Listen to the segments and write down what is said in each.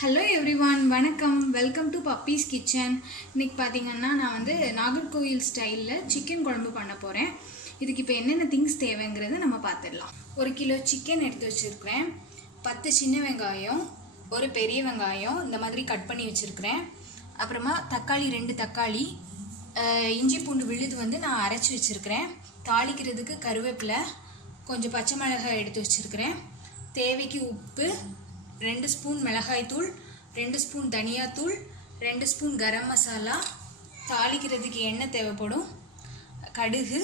Hello everyone, வணக்கம். Welcome to Puppy's Kitchen. இன்னைக்கு பாத்தீங்கன்னா நான் வந்து Nagercoil ஸ்டைல்ல chicken குழம்பு பண்ண போறேன். இதுக்கு இப்போ என்னென்ன திங்ஸ் தேவைங்கறதை நம்ம பார்த்திடலாம். 1 கிலோ chicken எடுத்து வச்சிருக்கேன். 10 சின்ன வெங்காயம், ஒரு பெரிய வெங்காயம் இந்த மாதிரி கட் பண்ணி வச்சிருக்கேன். அப்புறமா தக்காளி 2 தக்காளி, இஞ்சி பூண்டு விழுது வந்து நான் அரைச்சு வச்சிருக்கேன். தாளிக்கிறதுக்கு கருவேப்பிலை, கொஞ்சம் பச்சை மிளகாய் எடுத்து வச்சிருக்கேன். தேவைக்கு உப்பு, 2 ஸ்பூன் மிளகாய் தூள், 2 ஸ்பூன் தனியா தூள், 2 ஸ்பூன் கரம் மசாலா, தாளிக்கிறதுக்கு எண்ணெய் தேவைப்படும், கடுகு,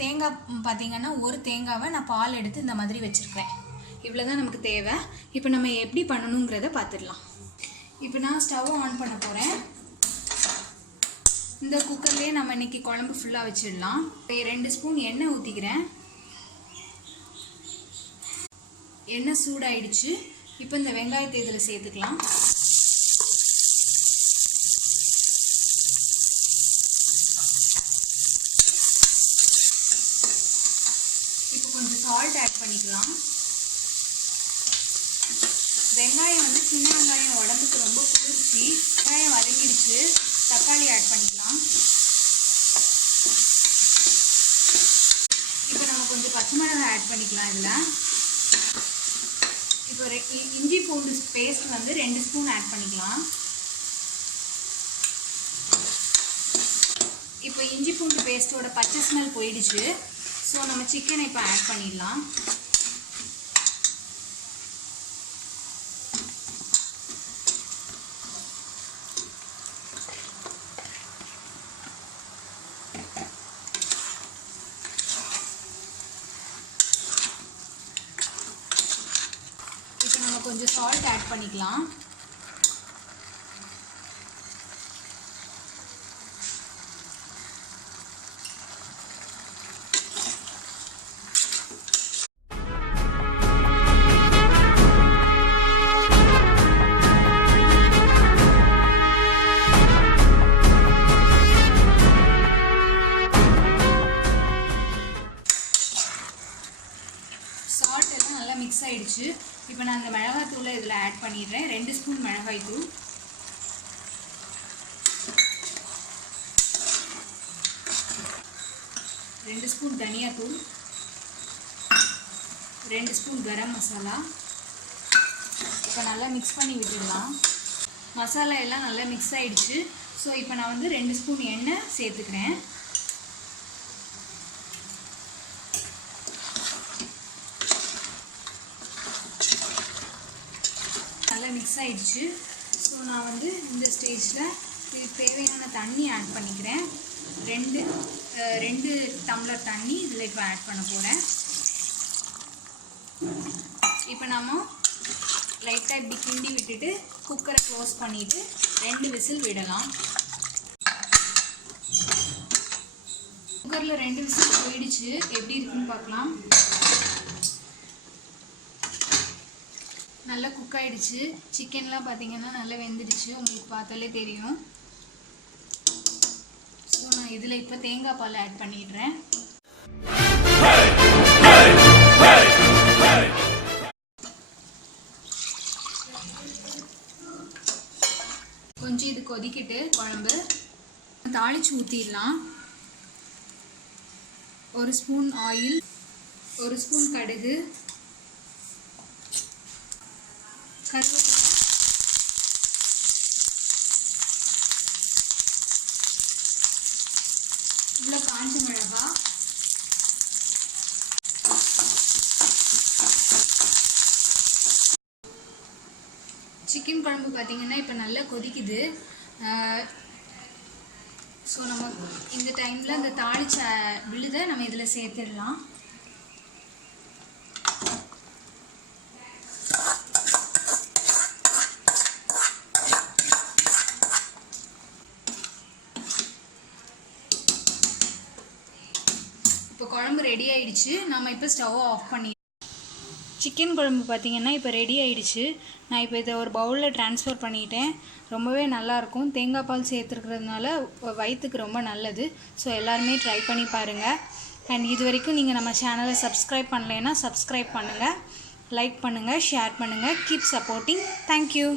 தேங்காய் பார்த்தீங்கன்னா ஒரு தேங்காவை நான் பால் எடுத்து இந்த மாதிரி வச்சுருக்கேன். இவ்வளோதான் நமக்கு தேவை. இப்போ நம்ம எப்படி பண்ணணுங்கிறத பார்த்துடலாம். இப்போ நான் ஸ்டவ் ஆன் பண்ண போகிறேன். இந்த குக்கர்லேயே நம்ம இன்றைக்கி குழம்பு ஃபுல்லாக வச்சிடலாம். 2 ஸ்பூன் எண்ணெய் ஊற்றிக்கிறேன். எண்ணெய் சூடாயிடுச்சு. இப்போ இந்த வெங்காயத்தை இதில் சேர்த்துக்கலாம். இப்போ கொஞ்சம் சால்ட் ஆட் பண்ணிக்கலாம். வெங்காயம் வந்து சின்ன வெங்காயம் உடம்புக்கு ரொம்ப குளிர்ச்சி. வெங்காயம் வதங்கிடுச்சு. தக்காளி ஆட் பண்ணிக்கலாம். இப்போ நம்ம கொஞ்சம் பச்சை மிளகாய் ஆட் பண்ணிக்கலாம். இதில் இப்போ இஞ்சி பூண்டு பேஸ்ட் வந்து 2 ஸ்பூன் ஆட் பண்ணிக்கலாம். இப்போ இஞ்சி பூண்டு பேஸ்ட்டோட பச்சை ஸ்மெல் போயிடுச்சு. ஸோ நம்ம சிக்கனை இப்போ ஆட் பண்ணிடலாம். கொஞ்சம் சால்ட் ஆட் பண்ணிக்கலாம். சால்ட் எல்லாம் நல்லா மிக்ஸ் ஆயிடுச்சு. இப்போ நான் இந்த மிளகாய் தூளை இதில் ஆட் பண்ணிடுறேன். 2 ஸ்பூன் மிளகாய் தூள், 2 ஸ்பூன் தனியா தூள், 2 ஸ்பூன் கரம் மசாலா. இப்போ நல்லா மிக்ஸ் பண்ணி விட்டுடலாம். மசாலா எல்லாம் நல்லா மிக்ஸ் ஆயிடுச்சு. ஸோ இப்போ நான் வந்து 2 ஸ்பூன் எண்ணெய் சேர்த்துக்கிறேன். நல்லா மிக்ஸ் ஆயிடுச்சு. ஸோ நான் வந்து இந்த ஸ்டேஜில் இதுக்கு தேவையான தண்ணி ஆட் பண்ணிக்கிறேன். 2 டம்ளர் தண்ணி இதில் இப்போ ஆட் பண்ண போகிறேன். இப்போ நம்ம லைட்டாக இப்படி கிண்டி விட்டுட்டு குக்கரை க்ளோஸ் பண்ணிவிட்டு 2 விசில் விடலாம். குக்கரில் 2 விசில் போயிடுச்சு. எப்படி இருக்குன்னு பார்க்கலாம். நல்லா குக் ஆகிடுச்சு. சிக்கன்லாம் பார்த்தீங்கன்னா நல்லா வெந்துடுச்சு. உங்களுக்கு பார்த்தாலே தெரியும். ஸோ நான் இதில் இப்போ தேங்காய் பால் ஆட் பண்ணிடுறேன். கொஞ்சம் இது கொதிக்கிட்டு குழம்பு தாளித்து ஊற்றிடலாம். 1 ஸ்பூன் ஆயில், 1 ஸ்பூன் கடுகு, கருவேப்பிலை, இவ்வளோ காஞ்ச மிளகாய், சிக்கன் குழம்பு பார்த்தீங்கன்னா இப்போ நல்லா கொதிக்குது. ஸோ நம்ம இந்த டைமில் அந்த தாளிச்ச விழுதை நம்ம இதில் சேர்த்துடலாம். இப்போ குழம்பு ரெடி ஆயிடுச்சு. நம்ம இப்போ ஸ்டவ் ஆஃப் பண்ணி சிக்கன் குழம்பு பார்த்தீங்கன்னா இப்போ ரெடி ஆயிடுச்சு. நான் இப்போ இதை ஒரு பவுலில் ட்ரான்ஸ்ஃபர் பண்ணிட்டேன். ரொம்பவே நல்லாயிருக்கும். தேங்காய் பால் சேர்த்துருக்கிறதுனால வயிற்றுக்கு ரொம்ப நல்லது. ஸோ எல்லாருமே ட்ரை பண்ணி பாருங்கள். அண்ட் இது வரைக்கும் நீங்கள் நம்ம சேனலை சப்ஸ்கிரைப் பண்ணலைன்னா சப்ஸ்கிரைப் பண்ணுங்கள், லைக் பண்ணுங்கள், ஷேர் பண்ணுங்கள். Keep supporting. தேங்க்யூ.